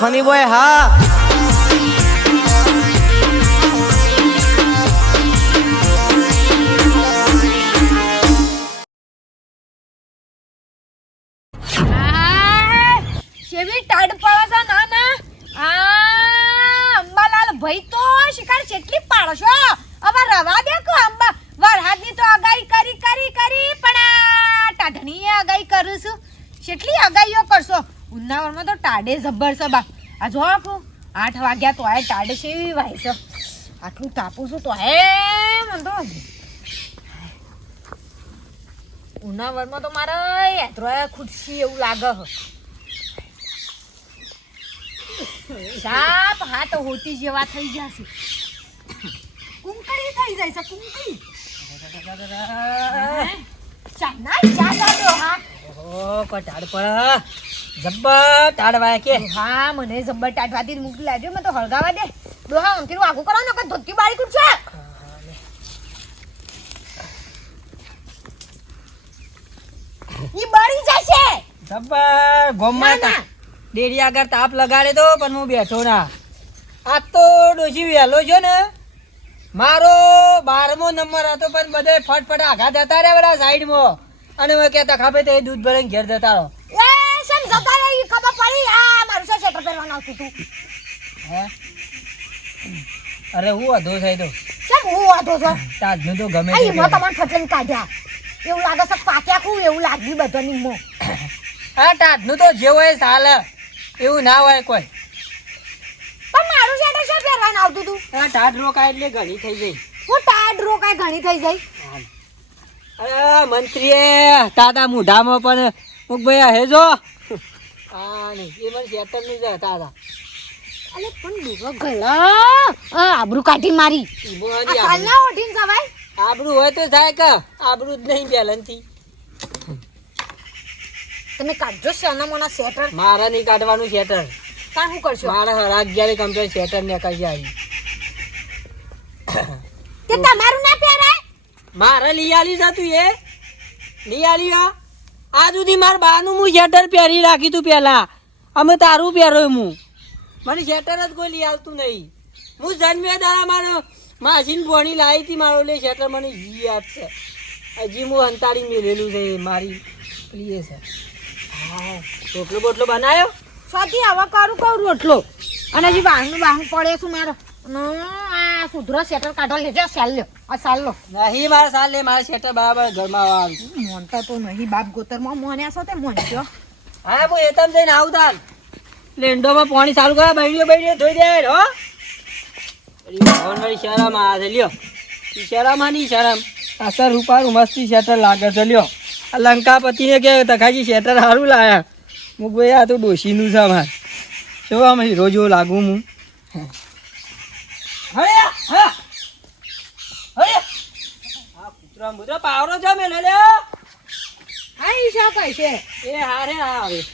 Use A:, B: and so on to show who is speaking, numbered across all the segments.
A: Funny boy હા
B: શેવી અંબાલાલ ભાઈ તો શિકાર કેટલી પાડશો હવે રવા દે અંબા. વરહાદની તો આગાહી કરી કરી કરી, પણ આ ટાઢણીએ કરું છું. કેટલી આગાહીઓ કરશો? ઉનાવરમાં તો ટાઢે જબ્બર છે આ જો આઠ વાગ્યા તો આ ટાઢ છે એવી વાય છે. આટલું તાપું છું તો હે મને તો ઉનાવરમાં તો મારે યાત્રા ખુરશી એવું લાગે સાપ હાથ હોતી જેવા થઈ જશે કુંકડી થઈ જાય છે કુંકડી ચા ના ચા હા.
A: ઓહો કટાડ ટાડ પડે. જબ્બર ટાડ કે.
B: હા મને જબ્બર ટાટવાથી મૂકી લાજો મેં તો હળગાવા દે. ડોહા અંકીનું આગું કરો ને કે ધોતી બાળી કૂટ ઈ બળી જશે.
A: જબ્બર ગોમમાં
B: ના, ના.
A: ડેરી આગળ તાપ લગાડે તો પણ હું બેઠો ના. આ તો ડોશી વહેલો છો ને. મારો બારમો નંબર હતો પણ બધે ફટફટ આઘા જતા રહ્યા બધા સાઈડમાં. અને મેં કહેતા ખાબે તો એ દૂધ ભરીને ઘેર જતા રહો
B: એ શેમ જતા રહે ઈ ખબર પડી આ આવતું તું.
A: હે? અરે હું અધો થાય તો.
B: કેમ હું વાંધો છો?
A: તાજનું તો ગમે
B: આ
A: તે
B: તમને ફટલીને કાઢ્યા. એવું લાગે છે પાક્યા કું એવું લાગ્યું બધાની મો.
A: હા તાજનું તો જે હોય ચાલે. એવું ના હોય કોઈ.
B: પણ મારું શેટર શું પહેરવાનું આવતું તું?
A: આ તાજ રોકાય એટલે ઘણી થઈ ગઈ
B: હું ટાયર્ડ રોકાય ઘણી થઈ જાય.
A: અરે મંત્રીએ તાતા મુઢામાં પણ મુક ભાઈ હે જો હા નહીં એ મને શેતર નહીં જતા હતા
B: અલે પણ ડૂબો ગળા. આ આબરૂ કાઢી મારી.
A: ઈબો
B: આ
A: હજી આબરૂ.
B: સાલના ઓઢીને જવાય?
A: આબરૂ હોય તો થાય કે? આબરૂ જ નહીં બેલનથી
B: તમે કાઢજો સોના મોના શેટર.
A: મારે નહીં કાઢવાનું શેટર.
B: કાં શું કરશો?
A: મારે હરાગ જ્યારે કમ્પ્લેટ ને આવી
B: તે તમારું ના પહેરાય?
A: મારા લઈ આલ્યું છે તું એ આલ્યું આ સુધી મારા બાનું હું શેટર પહેરી રાખી તું પહેલા. અમે તારું પહેર્યું હું મને શેટર જ કોઈ લઈ આવતું નહીં. હું જન્મ્યા તારા મારો માસીને ભોણી લાવી હતી મારો લે શેટર મને જી યાદ છે હજી હું અંતાડી મેલેલું છે મારી પ્રિય એ છે. હા રોટલો બોટલો બનાવ્યો?
B: સાથી આવા કરું કહું રોટલો. અને હજી વાહનું વાહન પડે શું મારો. આ સુધરો શેટર કાઢવા લેજો સાલ લ્યો. આ સાલ લો.
A: નહીં મારા સાલ લે મારા શેટર બરાબર ઘરમાં આવ્યું
B: મોનતા તો નહીં બાપ ગોતરમાં મોન્યા છો તે મોનજો
A: હા હું એતમ જઈને આવું તાર લેન્ડોમાં પાણી ચાલુ કરે બૈડીઓ બૈડીઓ ધોઈ દે હો. ભગવાન શરમ આ છે લ્યો. શરમ આની શરમ. અસર રૂપારું મસ્તી શેટર લાગે છે લ્યો. આ લંકાપતિને કે તખાજી શેટર સારું લાયા. હું ભાઈ આ તો ડોશીનું છે મારે જો આમ હીરો જેવો લાગુ હું? પાવરો છે મેલે લ્યો.
B: આ શા છે.
A: એ હારે આવે.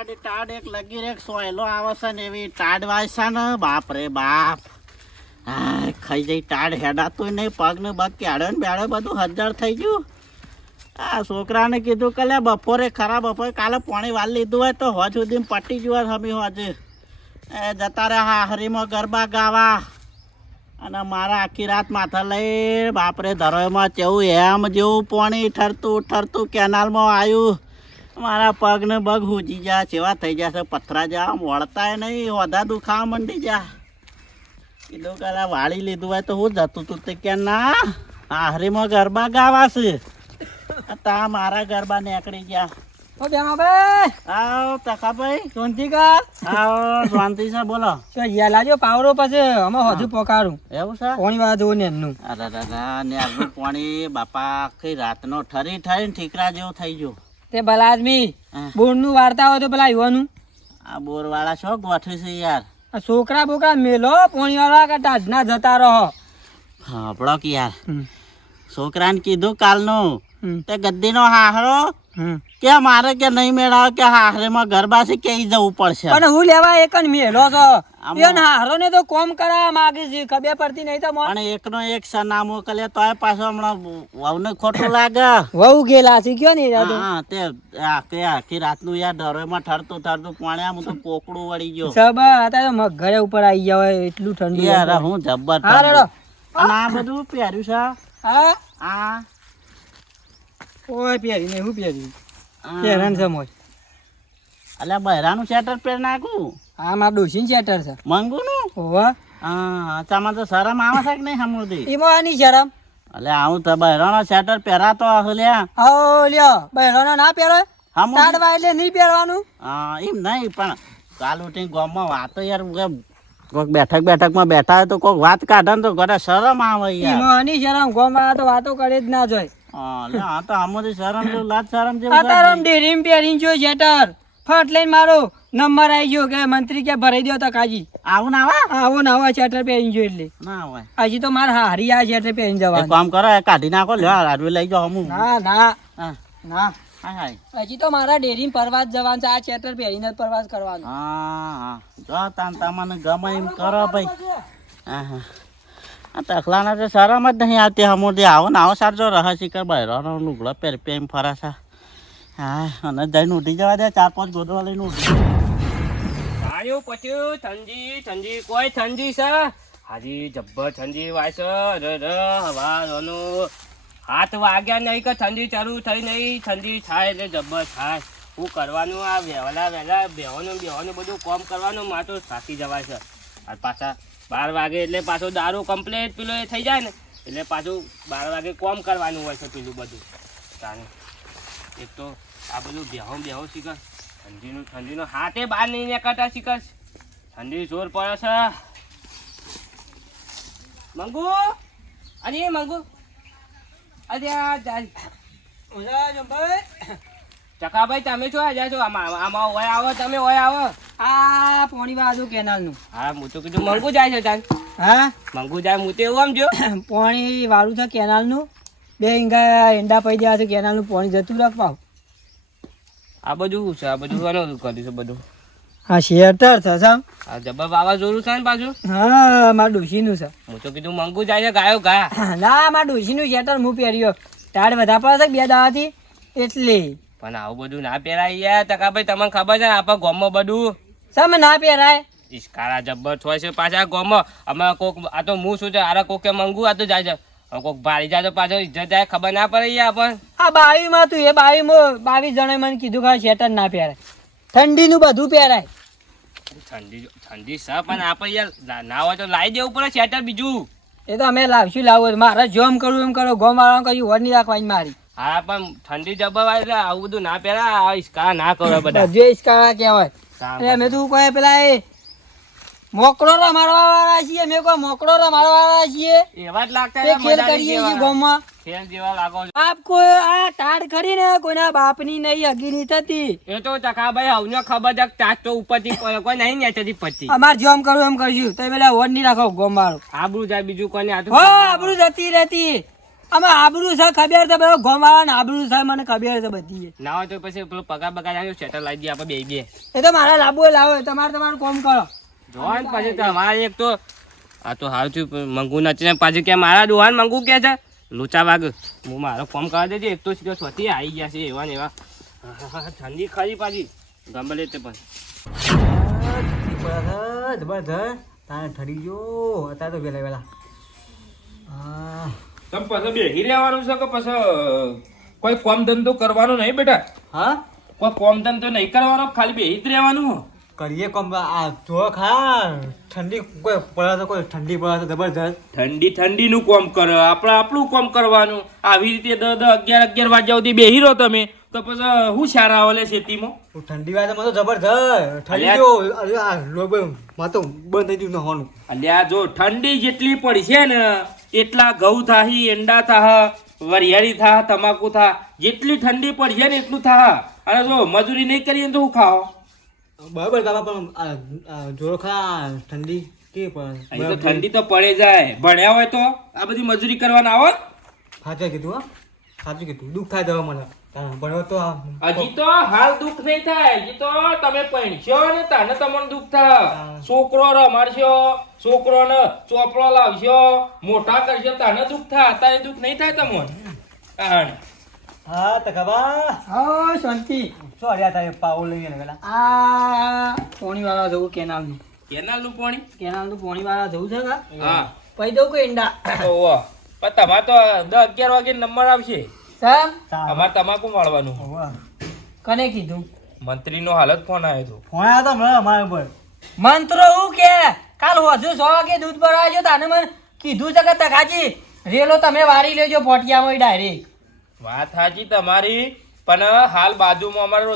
C: ટાડ ટાડ એક લગી એક સોયલો આવે ને એવી ટાડ વાય છે ને બાપ રે બાપ. હા ખાઈ જઈ ટાડ હેડાતું નહીં પગ ને પગ કેળે ને બેડે બધું હજાર થઈ ગયું. આ છોકરાને કીધું કે લે બપોરે ખરા બપોરે કાલે પાણી વાળ લીધું હોય તો હોજ સુધી પટી જુઓ હમી હોજ. એ જતા રહ્યા હાહરીમાં ગરબા ગાવા. અને મારા આખી રાત માથા લઈ, બાપરે ધરોયમાં જેવું એમ જેવું પાણી ઠરતું ઠરતું કેનાલમાં આવ્યું મારા પગ ને પગ હુજી જા જેવા થઈ જશે પથરા જા વળતાય નહીં વધા દુખાવા મંડી જા. કીધું કાલે વાળી લીધું હોય તો હું જતું તું તે કે ના આહરીમાં ગરબા ગાવાશે. તા મારા ગરબા નીકળી ગયા.
A: ઓ ભાઈ.
C: આવો તકાભાઈ
A: શાંતિ કા
C: આવો શાંતિ છે બોલો.
A: તો યા લાજો પાવરો પછી અમે હજુ પોકારું.
C: એવું છે?
A: કોણી વાત જોવું ને એમનું.
C: અરે દાદા ને પાણી બાપા આખી રાતનો ઠરી ઠરીને ઠીકરા જેવું થઈ ગયું.
A: તે ભલા આદમી
C: હા.
A: બોરનું વાર્તા હોય તો પેલા યુવાનું
C: આ બોરવાળા છો ગોઠવી છે યાર
A: આ છોકરા બોકરા મેલો પોણી વાળા કે ટાઢના જતા રહો
C: હાંભળો કે યાર છોકરાને કીધું કાલનું. તે ગદ્દીનો હાહરો. કે મારે કે નહીં મેળાવે કે હારેમાં છે કે જવું પડશે?
A: પણ હું લેવા એક જ મેળો છો. હારો ને તો કોમ કરા માગે છે ખબર પડતી નહીં તો
C: પણ એકનો એક સના મોકલે તોય પાછો હમણાં વહુને ખોટું લાગે.
A: વહુ ગેલા છે કયો ને
C: હા તે આખી આખી રાતનું યાર ડરોમાં ઠરતું ઠરતું પાણી આમ તો પોકડું વળી ગયો.
A: સબા અત્યારે તો મગ ઘરે ઉપર આવી ગયા હોય એટલું ઠંડી
C: યાર હું જબ્બર
A: હા, રેડો.
C: અને આ બધું પહેર્યું છે?
A: હા?
C: આ
A: ઓય પહેરી ને હું પહેરી. પહેરાન છે મોય
C: અલ્યા બહેરાનું સેટર પહેર નાખું?
A: આ મારા ડોશીન શેટર છે.
C: મંગુનું?
A: હોવા.
C: હા ચામાં તો શરમ આવે છે કે નહીં સમૃદ્ધિ
A: એમાં આની શરમ?
C: અલે આવું તો બહેરાનો સ્વેટર પહેરાતો હશે લ્યા.
A: આવો લ્યો. બહેરાનો ના પહેરો? તાડવા એટલે નહીં પહેરવાનું?
C: હા એમ નહીં પણ કાલ ઉઠી ગામમાં વાતો યાર કોક બેઠક બેઠકમાં બેઠા હોય તો કોક વાત કાઢે ને તો ઘરે શરમ આવે યાર.
A: એમાં આની શરમ ગામમાં તો વાતો કરે જ ના જોય.
C: હા, લે આ તો આમાંથી જેવું લાજ શરમ જેવું
A: આ તારો. ડેરીમ પહેરીને જો ફટ લઈને મારો નંબર આવી ગયો કે મંત્રી કે ભરાઈ દો તો કાજી.
C: આવું ના આવું
A: ના નવા શેટર પહેરીને જો એટલે.
C: ના
A: હજી તો મારે હારી આ ચેટર પહેરીને
C: જવા
A: જવાનું
C: કામ કરો કાઢી નાખો લ્યો રાજવી લઈ જાઓ હું
A: ના ના. ના. હજી તો મારા ડેરી પરવાસ જવાનું છે આ ચેટર પહેરીને પરવાસ કરવાનો.
C: હા હા. જો તાન તમને ગમે એમ કરો ભાઈ. હા હા. આ તખલાના તો શરમ જ નહીં આવતી. હમુદી આવો ને આવો સારજો રહે શીખર બહેરાનો લુગડો પહેર પેમ ફરાશા હા, અને જઈને ઉઠી જવા દે, ચાર પાંચ ગોદવા લઈને ઉઠી
D: આવ્યું પછી ઠંડી ઠંડી, કોઈ ઠંડી છે? હાજી, જબ્બર ઠંડી વાય છે. ર હવાનું હાથ વાગ્યા નહીં કે ઠંડી ચાલુ થઈ નહીં. ઠંડી થાય એટલે જબ્બર થાય. હું કરવાનું આ વહેલા વહેલા બેહોનું બેહોનું બધું કોમ કરવાનું માથું થાકી જવાય છે. પાછા બાર વાગે એટલે પાછો દારૂ કમ્પ્લેટ પેલો એ થઈ જાય ને, એટલે પાછું બાર વાગે કોમ કરવાનું હોય છે પેલું બધું. તારે એક તો આ બધું બેહો બેહો શીખર. ઠંડીનું ઠંડીનું હાથે બહાર નહીં નીકળતા શીખર. ઠંડી જોર પડે છે. મંગુ? અરે મંગુ. અરે આ જા- ચકાભાઈ તમે છો આજા છો? આમાં આમાં ઓય આવો તમે ઓય આવો.
A: આ પોણી બાજુ કેનાલનું
D: હા હું તો કીધું મંગુ જાય છે તાન.
A: હા?
D: મંગુ જાય હું તો એવું આમ જો.
A: પોણી વાળું છે કેનાલનું બે ઈંગા એંડા પડી ગયા છે કેનાલનું પોણી જતું રાખ પાવ
D: આ બધું છે? આ બધું આનું કર્યું છે બધું?
A: હા શેટર છે સામ
D: આ જબર વાવાઝોડું છે ને પાછું?
A: હા મારું ડોશી નું છે.
D: હું તો કીધું મંગુ જાય છે ગાયો ગા
A: ના મારા ડોશી નું શેટર હું પહેર્યો. ટાળ બધા પડે છે બે દાવાથી એટલે
D: પણ આવું બધું ના પહેરાય યાર. ટકાભાઈ તમને ખબર છે આપણા ગોમમાં બધું.
A: સામે ના પહેરાય.
D: ઇસ્કારા જબ્બર હોય છે પાછા ગોમમાં. અમે કોક આ તો હું શું છે આરે કોક કે મંગુ આ તો જાય છે. કોક ભારી જાય તો પાછો ઇજ્જત જાય ખબર ના પડે યાર પણ.
A: આ બાવીમાં તું એ બાવીમાં બાવીસ જણે મને કીધું કે શેટર ના પહેરાય. ઠંડીનું બધું પહેરાય.
D: ઠંડી ઠંડી સ પણ આપણે યાર ના- હોય તો લાવી દેવું પડે શેટર બીજું.
A: એ તો અમે લાવશું લાવો. મારે જોમ કરું એમ કરો ગોમ વાળા કહ્યું વર નહીં રાખવાની મારી.
D: હા પણ ઠંડી જબ્બર વાય એટલે આવું બધું ના પહેરા આ ના કરો બધા.
A: જે ઇસ્કારા કહેવાય. એટલે મેં તું કહે પેલા એ મોકળો રમાડવા વાળા છીએ. મેં કોઈ મોકળો રમાડવા વાળા છીએ.
D: એવા જ લાગતા છે
A: ખેલ કરીએ છીએ
D: જેવા. ખેલ જેવા લાગો છો.
A: બાપ કોઈ આ ટાઢ ખરી ને કોઈના બાપની નહીં અગીની થતી.
D: એ તો ટકાભાઈ હવને ખબર છે કે તો ઉપરથી થી કોઈ નહીં નેચેથી પછી
A: અમાર જેમ કરું એમ કરશું તમે પેલા વર નહીં રાખો ગોમ વાળો
D: આબરૂ જાય બીજું કોને તો
A: હો આબરૂ જતી રહેતી. અમે આબરૂ છે ખબર છે બધો ગોમ ને આબરૂ છે મને ખબર છે બધી.
D: ના હોય તો પછી પેલો પગાર બગાર આવ્યો સેટર લાવી દઈએ આપણે બે બે
A: એ તો મારા લાભો લાવો તમારે તમારું કોમ કરો.
D: જોવાનું પછી અમારે એક તો આ તો હાલ થયું મંગુ નચીને પાછું કે મારા દોહાન મંગુ કે છે લોચા વાગ હું મારો ફોન કરવા દેજે એક તો સીધો સ્વતી આવી ગયા છે એવા ને એવા. ઠંડી ખાલી પાછી. ગમે તે પણ.
A: જબરદસ્ત તારે ઠરી ગયો અત્યારે તો વેલા વેલા હા.
E: તમે પછી બેહી રહેવાનું છે કે પછી કોઈ કોમ ધંધો કરવાનો નહીં બેટા?
A: હા?
E: કોઈ કોમ ધંધો નહીં કરવાનો ખાલી બેહી જ રહેવાનું?
A: કરીએ કોમ આ જો ખા ઠંડી કોઈ પડે તો કોઈ ઠંડી પડે તો જબરજસ્ત.
E: ઠંડી ઠંડીનું કોમ કરો આપણે આપણું કોમ કરવાનું. આવી રીતે દસ દસ અગિયાર અગિયાર વાગ્યા સુધી બેહી રહો તમે. તો પછી હું સારા ઓલે ખેતીમાં
A: ઠંડી વાગે મને તો અરે આ તો બંધ થઈ ગયું હોનું
E: અલ્યા જો ઠંડી જેટલી પડી છે ને એટલા ઘઉં થાહી એંડા થાહ વરિયાળી થાહ તમાકુ થાહ. જેટલી ઠંડી પડી છે ને એટલું થાહ. અને જો મજૂરી નહીં કરીએ તો હું ખાઓ?
A: બરાબર દાદા પણ આ આ ખા ઠંડી
E: કે તો ઠંડી તો પડે જાય. ભણ્યા હોય તો આ બધી મજૂરી કરવાના આવો
A: સાચું કીધું હા. સાચું કીધું. દુઃખ થાય દવા મને.
E: હજી તો હાલ દુઃખ નહીં થાય હજી તો તમે પૈણશો ને તાને તમને દુઃખ થાય. છોકરો રમાડશો છોકરો ને ચોપડો લાવશો મોટા કરશો તાને દુઃખ થાય તારે દુઃખ નહીં થાય તમને? કારણ.
A: હા શાંતિ. આ પોણી વાળા જવું
E: કેનાલનું કેનાલનું પોણી
A: કેનાલનું પોણી? વાળા જવું છે
E: હા.
A: પૈ દઉં કે ઈંડા.
E: ઓહો. પણ તમારે તો દસ અગિયાર વાગે નંબર આવશે.
A: સમ
E: અમારે તમાકુ વાળવાનું?
A: કને કીધું?
E: મંત્રી નો હાલત ફોન આવ્યો હતો
A: મંત્રો હું કે? કાલ વધુ સો વાગે દૂધ ભરાવા જો તાને મને કીધું છે કે તખાજી રેલો તમે વારી લેજો ફોટિયામાં ડાયરેક્ટ.
E: વાત સાચી તમારી પણ હાલ બાજુમાં અમારો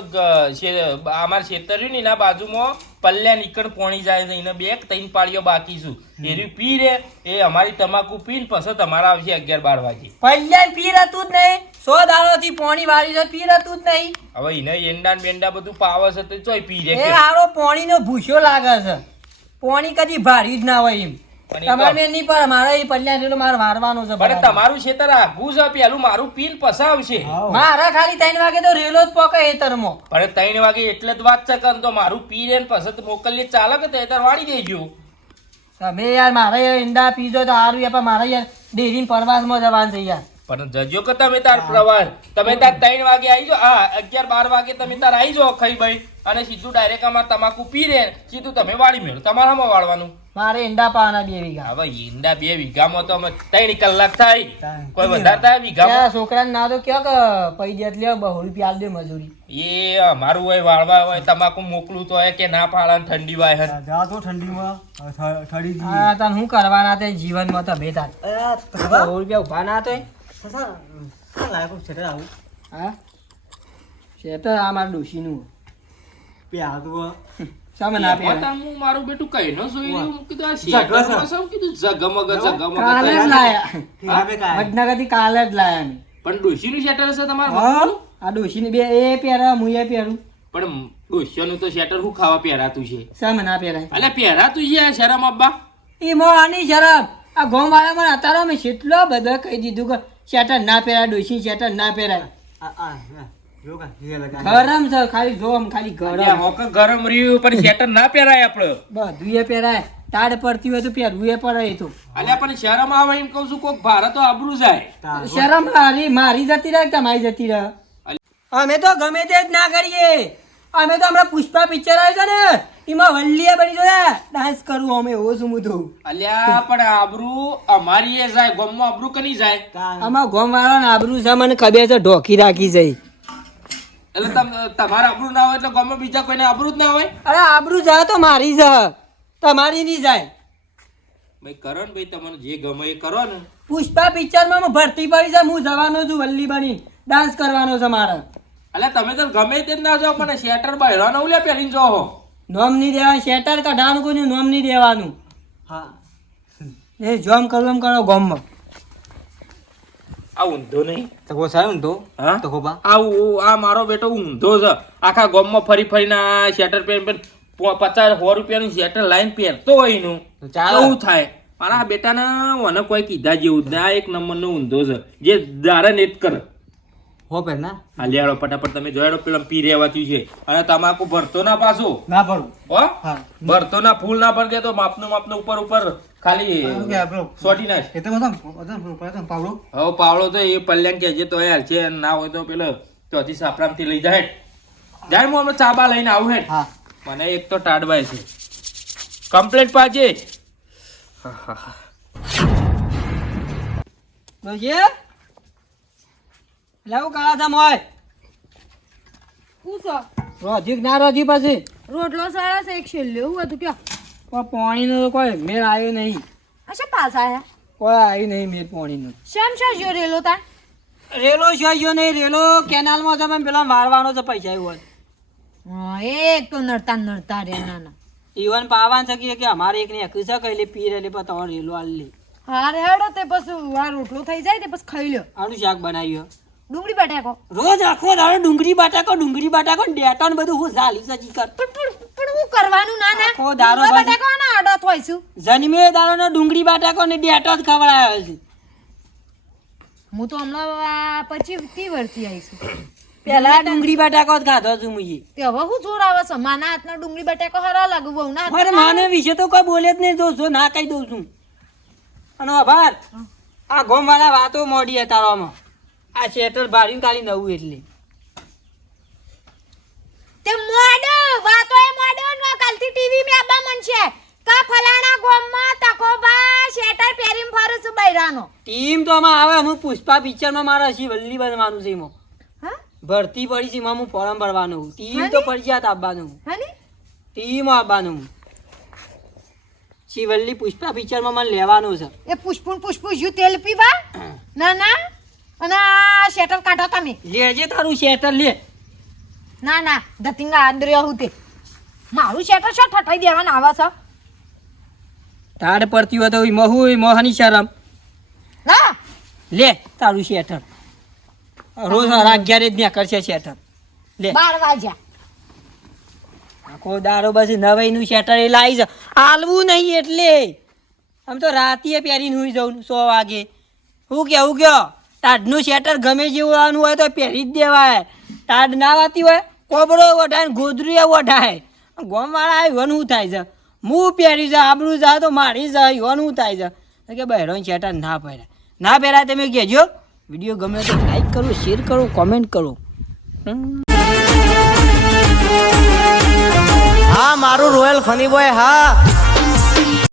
E: અમાર ખેતર રહ્યું ને એના બાજુમાં પલ્યા નીકળ પોણી જાય છે એને બે ત્રણ પાળીઓ બાકી છું. એરી પી રે એ અમારી તમાકુ પીને પછી તમારા આવશે અગિયાર બાર વાગે.
A: પહેલા પી હતું જ નહીં. સો દાડો થી પોણી વાળી છે પીર હતું જ નહીં.
E: હવે એને એંડા ને બેંડા બધું પાવે છે તો ચોય પી જાય
A: એ હારો પોણી નો ભૂસ્યો લાગે છે. પોણી કદી ભારી જ ના હોય એમ. તમારે મેં નહીં પણ મારે એ પલ્યા જેટલો મારે વારવાનો છે
E: ભલે
A: બરાબર.
E: તમારું ખેતર આઘું છે પેલું મારું પીન પસા છે
A: મારા ખાલી ત્રણ વાગે તો રેલો જ પોકે હેતરમાં
E: પણ ત્રણ વાગે એટલે જ વાત છે કે તો મારું પી રે ને પછી મોકલી ચાલે કે તે તાર વાળી દેજો.
A: તમે યાર મારે ઈંડા પીજો તો સારું યાર પણ મારે યાર ડેરીને પ્રવાસમાં જવાનું છે યાર.
E: પણ જજો કે તમે તાર પ્રવાસ તમે તાર ત્રણ વાગે આવી જાઓ. હા અગિયાર બાર વાગે તમે તાર આવી જાઓ ખાઈ ભાઈ અને સીધું ડાયરેક્ટ આમાં તમાકુ પી રે. સીધું તમે વાળી મેળો. તમારામાં વાળવાનું?
A: મારે ઈંડા પાવાના બે વીઘા.
E: હવે ઈંડા બે વીઘામાં તો અમે ત્રણ કલાક થાય. કોઈ વધારે થાય
A: વીઘા છોકરાને ના તો કયો પૈ દે લે બહુ રૂપિયા આલ દે મજૂરી.
E: એ અમારું હોય વાળવા હોય તમાકુ મોકલું તો હોય કે ના પાડે ઠંડી વાય હે.
A: આ તને હું કરવાના તે? જીવનમાં તો ભેતા બહુ રૂપિયા ઊભા ના તો હા? શેટર આ મારા ડોશીનું. સામે ના પહેરાય.
E: હું મારું બેટું કઈ ન જોઈ હું કીધું આ શેતરમાં શું કીધું ઝગમગ ઝગમગ
A: કાલે જ લાયા. વડનગરથી કાલે જ લાયા અમે.
E: પણ ડોશીનું શેટર છે તમારે
A: આ ડોશીની બે એ પહેરા હું એ પહેરું.
E: પણ ડોશીઓનું તો શેટર શું ખાવા પહેરાતું છે?
A: સામે ના પહેરાય.
E: અલે પહેરાતું છે શરમ અબ્બા?
A: એ મો આની શરમ. આ ગોમ વાળા મને અત્યારે મેં કેટલો બધો કહી દીધું કે શેટર ના પહેરાય ડોસી શેટર ના પહેરાય ગરમ છે ખાલી જો આમ ખાલી ગરમ.
E: હોકે ગરમ રહ્યું પણ શેટર ના પહેરાય આપણે.
A: બધું એ પહેરાય. તાડ પડતી હોય તો પહેરવું એ પડે તો.
E: અલ્યા પણ શરમ આવે એમ કહું છું કોક ભારે તો આબરૂ જાય.
A: શરમ મારી મારી જતી રહે કે તમારી જતી રહે? અમે તો ગમે તે જ ના કરીએ. અમે તો હમણાં પુષ્પા પિક્ચર આવ્યું છે ને એમાં વલ્લીએ બની જોયા. ડાન્સ કરું અમે એવો શું મુદ્દો
E: અલ્યા પણ આબરૂ અમારી એ જાય ગોમમાં આબરૂ કની જાય?
A: આમાં ગોમ વાળા આબરૂ છે મને ખબર છે ઢોકી રાખી જાય
E: એટલે તમારા તમારે આબરૂ ના હોય એટલે ગોમમાં બીજા કોઈને આબરૂ જ ના હોય?
A: અરે આબરૂ જાય તો મારી જા તમારી નહીં જાય.
E: ભાઈ કરો ને ભાઈ તમને જે ગમે એ કરો ને.
A: પુષ્પા પિક્ચરમાં હું ભરતી પડી છે હું જવાનો છું વલ્લી બની ડાન્સ કરવાનો છે મારે.
E: અલ્યા તમે તો ગમે તે જ ના જાઓ પણ શેટર બહેરાનો ઉલે પહેરીને જાઓ હો.
A: નોમ નહીં દેવાનું શેટર કઢાવાનું કોઈનું નોમ નહીં દેવાનું? હા. એ જોમ એમ કરો ગોમમાં.
E: આ ઊંધો નહીં. તખો સાહેબ ઊંધો? હા? તો કોબા આ મારો બેટો ઊંધો છે. આખા ગામમાં ફરી ફરીને આ શેટર પહેર પેન પચાસ સો રૂપિયાનું શેટર લાઈન પહેરતો હોય એનું. કેવું થાય? મારા બેટાને મને કોઈ કીધા જેવું. આ એક નંબરનો ઊંધો છે. જે દારે નેટ કરે. હા લેડો ફટાફટ તમે જોયાડો પેલો પી રહેવાથી છે. અને તમાકુ ભરતો ના પાછો.
A: ના ભરું.
E: હો? ભરતો ના ફૂલ ના ભરજે તો માપનું માપનું ઉપર ઉપર. ખાલી સોટી નાખ. હવે પાવડો તો એ પલ્યાન જે તો યાર છે ના હોય તો પેલો ચોથી સાપરામથી લઈ જાય. જાય હું હમણાં ચાબા લઈને આવું હેડ. મને એક તો ટાડવાય છે. કમ્પ્લેટ પાજે.
A: રોજે લેવું કાળા થામ હોય.
B: હું છો?
A: ના રોજી પછી.
B: રોટલો સરસ એક છેલ્લે એવું હતું કે
A: પણ પાણીનો તો કોઈ મેળ આવ્યો નહીં.
B: અચ્છા પાછા આયા?
A: કોઈ આવ્યું નહીં મેળ પાણીનો.
B: શેમ શા જો રેલો તા
A: રેલો શોયો નહીં રેલો કેનાલમાં તમે પેલા મારવાનો છે પૈસા એવું
B: હા એક તો નડતા નડતા રે ના ના.
A: ઈવન પાવાન છે કે- અમારે એક ને એકવી છે કઈલી પી રેલી પણ તમારે રેલો આલી લે.
B: હા રે હેડો તે પછી આ રોટલો થઈ જાય તે પછી ખાઈ લ્યો.
A: આનું શાક બનાવ્યું.
B: ડુંગળી બટાકો.
A: રોજ આખો દાડો ડુંગળી બટાકો ડુંગળી બટાકો ને ડેટા ને બધું હું ઝાલી સજી કર.
B: પણ હું કરવાનું ના ના.
A: આખો દાડો
B: બટાકો ના અડો થોઈશું
A: જન્મે દાડો ડુંગળી બટાકો ને ડેટો જ ખવડાવ્યો છે.
B: હું તો હમણાં પછી તી વર્ષથી આવીશું
A: પેલા ડુંગળી બટાકો જ ખાધો છું મુજી
B: તે હવે હું જોર આવે છે. માના હાથના ડુંગળી બટાકો હરા લાગુ બહુ ના
A: મારે માને વિશે તો કોઈ બોલે જ નહીં જો જો ના કહી દઉં છું. અને આભાર. આ ગોમ વાળા વાતો મોડી હતા તારામાં આ શેટર ભાડ્યું કાલી નવું એટલે.
B: તે મોડો વાતો એ મોડો નો કાલથી ટીવી મે આબા મન છે. કા ફલાણા ગોમમાં તકોબા શેટર પહેરીમ ફરું છું બૈરાનો.
A: ટીમ તો માં આવે. હું પુષ્પા પિક્ચરમાં મારે હસી વલ્લી બનવાનું છે મો
B: હા?
A: ભરતી પડી છે એમાં હું ફોર્મ ભરવાનું ટીમ તો ફરજિયાત આપવાનું
B: હની?
A: ટીમ આબાનું શિવલ્લી પુષ્પા પિક્ચરમાં મને લેવાનું છે.
B: એ પુષ્પુન પુષ્પુ યુ તેલ પીવા? ના ના. અને આ શેટર કાઢો તમે.
A: લેજે તારું શેટર લે.
B: ના ના ધતિંગા અંદર હું તે. મારું શેટર શો ઠઠાઈ દેવાના આવા છો?
A: તાડ પડતી હોય તો મહુ મોહની શરમ.
B: ના.
A: લે તારું શેટર. રોજ અગિયારે જ ત્યાં કરશે શેટર. લે.
B: બાર વાગ્યા.
A: આખો દારો બસ નવાઈનું શેટર એ લાવી છે આલવું નહીં એટલે. આમ તો રાતીએ પહેરીને હુઈ જાઉં સો વાગે. હું કેવું કયો ટાઢનું શેટર ગમે જેવું આવવાનું હોય તો પહેરી જ દેવાય. તાડ ના વાતી હોય, કોબરો વઢાય ને ગોદરું વઢાય. ગોમવાળા આવ્યું શું થાય છે? હું પહેરી છે આબરું જા તો મારી જાય શું થાય છે? કે બહેરો શેટર ના પહેરાય. ના પહેરાય તમે કહેજો. વીડિયો ગમે તો લાઈક કરો શેર કરો કોમેન્ટ કરો.
C: હા, મારું રોયલ ફની બોય હા.